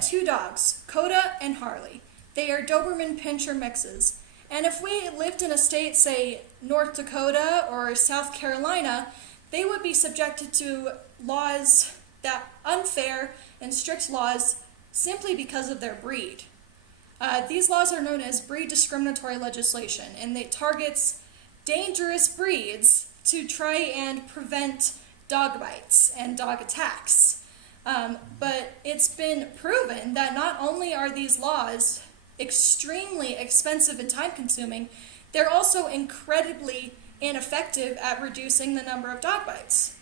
have two dogs, Coda and Harley. They are Doberman Pinscher mixes. And if we lived in a state, say North Dakota or South Carolina, they would be subjected to laws that unfair and strict laws simply because of their breed. These laws are known as breed discriminatory legislation, and it targets dangerous breeds to try and prevent dog bites and dog attacks. But it's been proven that not only are these laws extremely expensive and time-consuming, they're also incredibly ineffective at reducing the number of dog bites.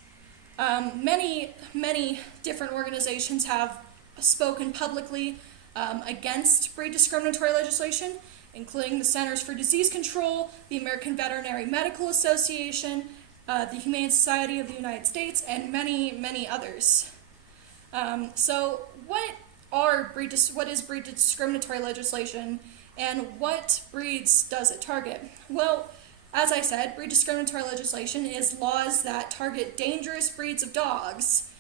Many different organizations have spoken publicly against breed discriminatory legislation, including the Centers for Disease Control, the American Veterinary Medical Association, the Humane Society of the United States, and many others. So what is breed discriminatory legislation, and what breeds does it target? Well, as I said, breed discriminatory legislation is laws that target dangerous breeds of dogs,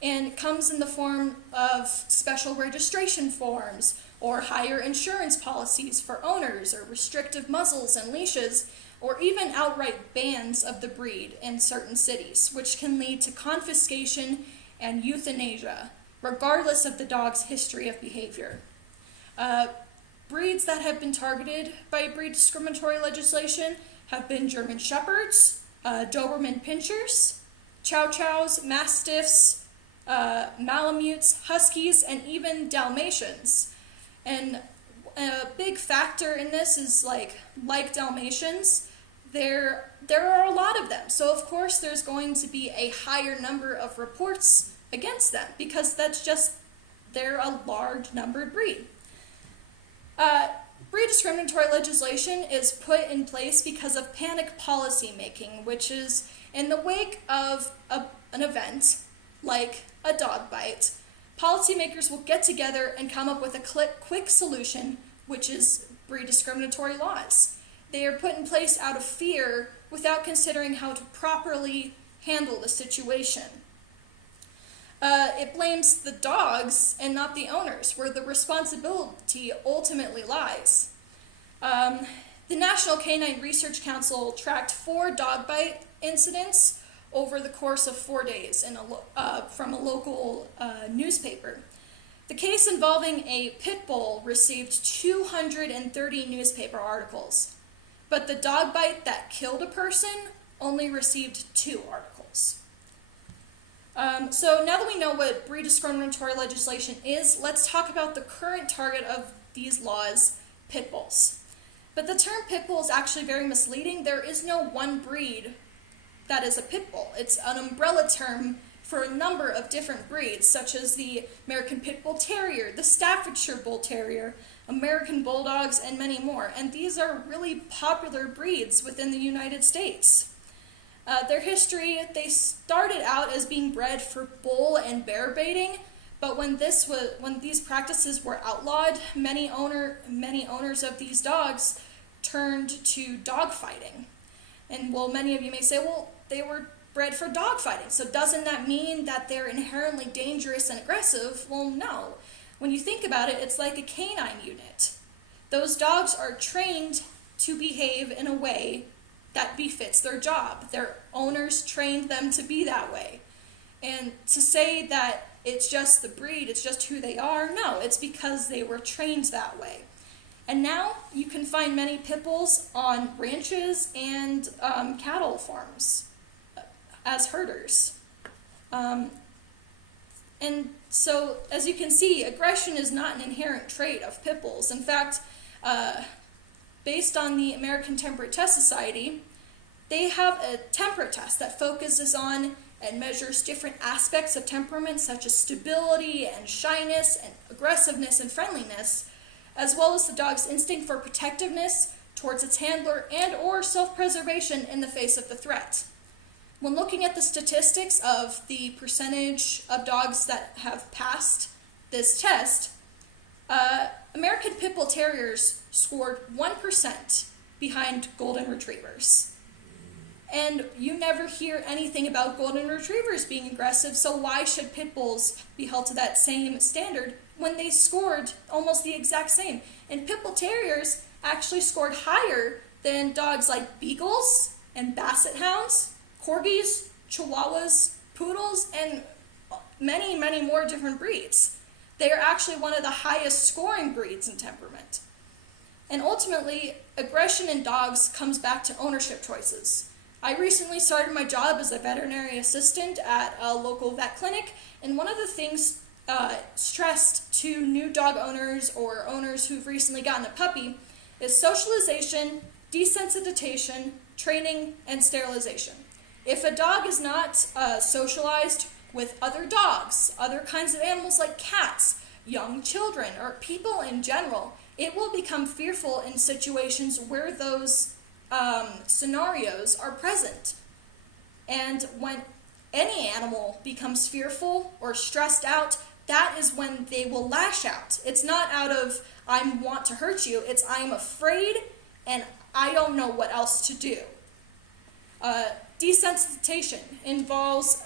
and comes in the form of special registration forms, or higher insurance policies for owners, or restrictive muzzles and leashes, or even outright bans of the breed in certain cities, which can lead to confiscation and euthanasia, regardless of the dog's history of behavior. Breeds that have been targeted by breed discriminatory legislation have been German Shepherds, Doberman Pinschers, Chow Chows, Mastiffs, Malamutes, Huskies, and even Dalmatians. And a big factor in this is like Dalmatians, there are a lot of them. So of course there's going to be a higher number of reports against them because they're a large numbered breed. Breed discriminatory legislation is put in place because of panic policy making, which is in the wake of an event like a dog bite. Policymakers will get together and come up with a quick solution, which is breed discriminatory laws. They are put in place out of fear without considering how to properly handle the situation. It blames the dogs and not the owners, where the responsibility ultimately lies. The National Canine Research Council tracked 4 dog bite incidents over the course of 4 days from a local newspaper. The case involving a pit bull received 230 newspaper articles, but the dog bite that killed a person only received 2 articles. So now that we know what breed discriminatory legislation is, let's talk about the current target of these laws, pit bulls. But the term pit bull is actually very misleading. There is no one breed that is a pit bull. It's an umbrella term for a number of different breeds, such as the American Pit Bull Terrier, the Staffordshire Bull Terrier, American Bulldogs, and many more. And these are really popular breeds within the United States. Their history, they started out as being bred for bull and bear baiting, but when these practices were outlawed, many owners of these dogs turned to dog fighting. And well, many of you may say, well, they were bred for dog fighting, so doesn't that mean that they're inherently dangerous and aggressive? Well, no. When you think about it, it's like a canine unit. Those dogs are trained to behave in a way that befits their job. Their owners trained them to be that way. And to say that it's just the breed, it's just who they are, no, it's because they were trained that way. And now you can find many pit bulls on ranches and cattle farms as herders. And so, as you can see, aggression is not an inherent trait of pit bulls. In fact, based on the American Temperate Test Society, they have a temperate test that focuses on and measures different aspects of temperament, such as stability and shyness and aggressiveness and friendliness, as well as the dog's instinct for protectiveness towards its handler and or self-preservation in the face of the threat. When looking at the statistics of the percentage of dogs that have passed this test, American Pit Bull Terriers scored 1% behind Golden Retrievers. And you never hear anything about golden retrievers being aggressive, so why should pit bulls be held to that same standard when they scored almost the exact same? And pit bull terriers actually scored higher than dogs like beagles and basset hounds, corgis, chihuahuas, poodles, and many, many more different breeds. They are actually one of the highest scoring breeds in temperament. And ultimately, aggression in dogs comes back to ownership choices. I recently started my job as a veterinary assistant at a local vet clinic, and one of the things stressed to new dog owners or owners who've recently gotten a puppy is socialization, desensitization, training, and sterilization. If a dog is not socialized with other dogs, other kinds of animals like cats, young children, or people in general, it will become fearful in situations where those scenarios are present. And when any animal becomes fearful or stressed out, that is when they will lash out. It's not out of, I want to hurt you, it's I'm afraid and I don't know what else to do. Desensitization involves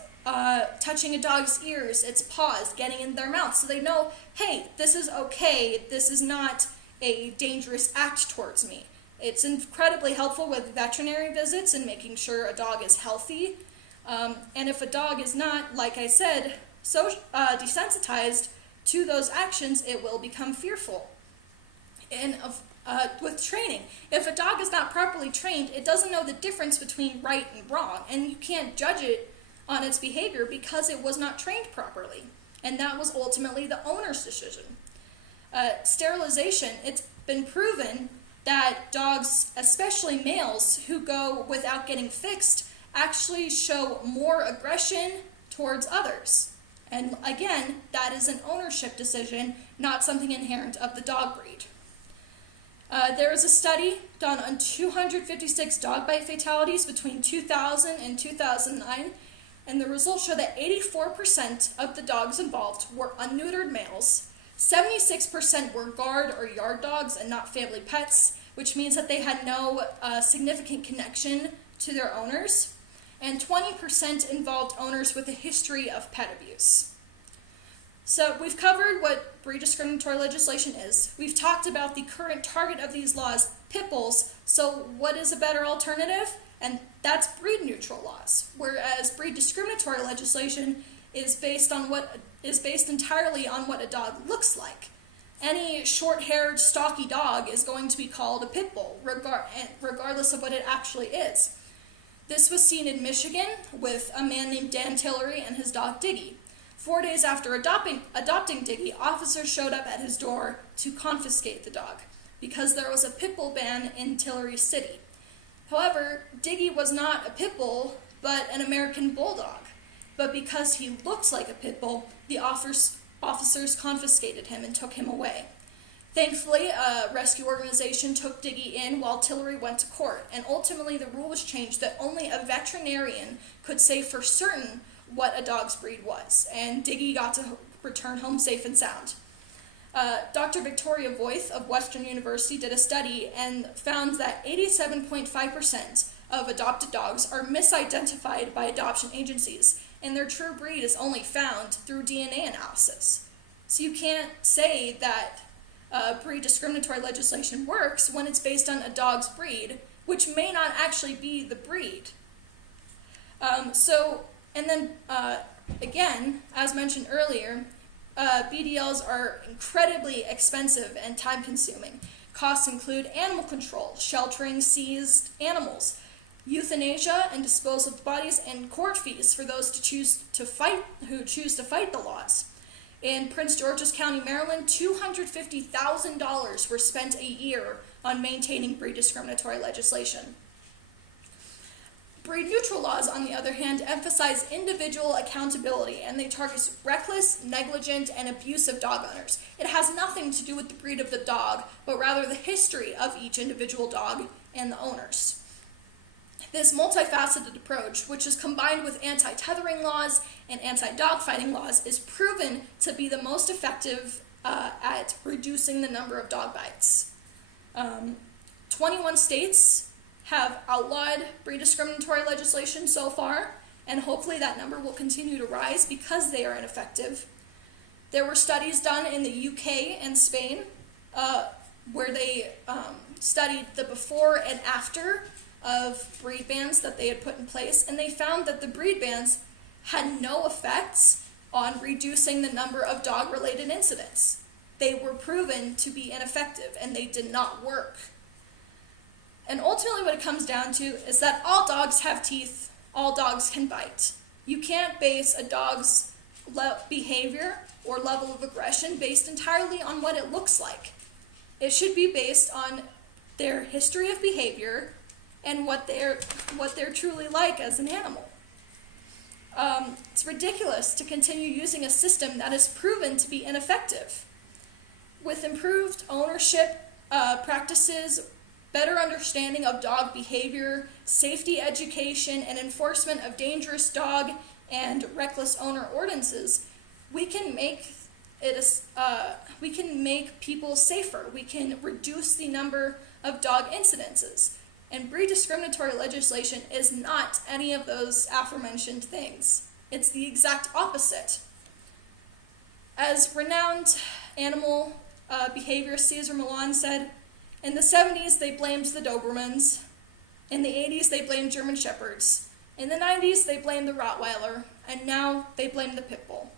touching a dog's ears, its paws, getting in their mouth, so they know, hey, this is okay, this is not a dangerous act towards me. It's incredibly helpful with veterinary visits and making sure a dog is healthy. And if a dog is not, like I said, so desensitized to those actions, it will become fearful. And with training, if a dog is not properly trained, it doesn't know the difference between right and wrong, and you can't judge it on its behavior because it was not trained properly. And that was ultimately the owner's decision. Sterilization, it's been proven that dogs, especially males, who go without getting fixed, actually show more aggression towards others. And again, that is an ownership decision, not something inherent of the dog breed. There was a study done on 256 dog bite fatalities between 2000 and 2009, and the results show that 84% of the dogs involved were unneutered males, 76% were guard or yard dogs and not family pets, which means that they had no significant connection to their owners, and 20% involved owners with a history of pet abuse. So we've covered what breed discriminatory legislation is. We've talked about the current target of these laws, pit bulls. So what is a better alternative? And that's breed neutral laws, whereas breed discriminatory legislation is based entirely on what a dog looks like. Any short-haired, stocky dog is going to be called a pit bull, regardless of what it actually is. This was seen in Michigan with a man named Dan Tillery and his dog Diggy. 4 days after adopting Diggy, officers showed up at his door to confiscate the dog because there was a pit bull ban in Tillery City. However, Diggy was not a pit bull, but an American bulldog. But because he looked like a pit bull, the officers confiscated him and took him away. Thankfully, a rescue organization took Diggy in while Tillery went to court, and ultimately the rule was changed that only a veterinarian could say for certain what a dog's breed was, and Diggy got to return home safe and sound. Dr. Victoria Voith of Western University did a study and found that 87.5% of adopted dogs are misidentified by adoption agencies, and their true breed is only found through DNA analysis. So you can't say that breed discriminatory legislation works when it's based on a dog's breed, which may not actually be the breed. Again, as mentioned earlier, BDLs are incredibly expensive and time-consuming. Costs include animal control, sheltering seized animals, euthanasia and disposal of bodies, and court fees for those who choose to fight the laws. In Prince George's County, Maryland, $250,000 were spent a year on maintaining breed discriminatory legislation. Breed neutral laws, on the other hand, emphasize individual accountability, and they target reckless, negligent, and abusive dog owners. It has nothing to do with the breed of the dog, but rather the history of each individual dog and the owners. This multifaceted approach, which is combined with anti-tethering laws and anti-dogfighting laws, is proven to be the most effective at reducing the number of dog bites. 21 states have outlawed breed discriminatory legislation so far, and hopefully that number will continue to rise because they are ineffective. There were studies done in the UK and Spain where they studied the before and after of breed bans that they had put in place, and they found that the breed bans had no effects on reducing the number of dog-related incidents. They were proven to be ineffective, and they did not work. And ultimately what it comes down to is that all dogs have teeth, all dogs can bite. You can't base a dog's behavior or level of aggression based entirely on what it looks like. It should be based on their history of behavior and what they're truly like as an animal. It's ridiculous to continue using a system that is proven to be ineffective. With improved ownership practices, better understanding of dog behavior, safety education, and enforcement of dangerous dog and reckless owner ordinances, we can make people safer. We can reduce the number of dog incidences. And breed discriminatory legislation is not any of those aforementioned things. It's the exact opposite. As renowned animal behaviorist Cesar Millan said, in the 70s they blamed the Dobermans, in the 80s they blamed German Shepherds, in the 90s they blamed the Rottweiler, and now they blame the Pit Bull.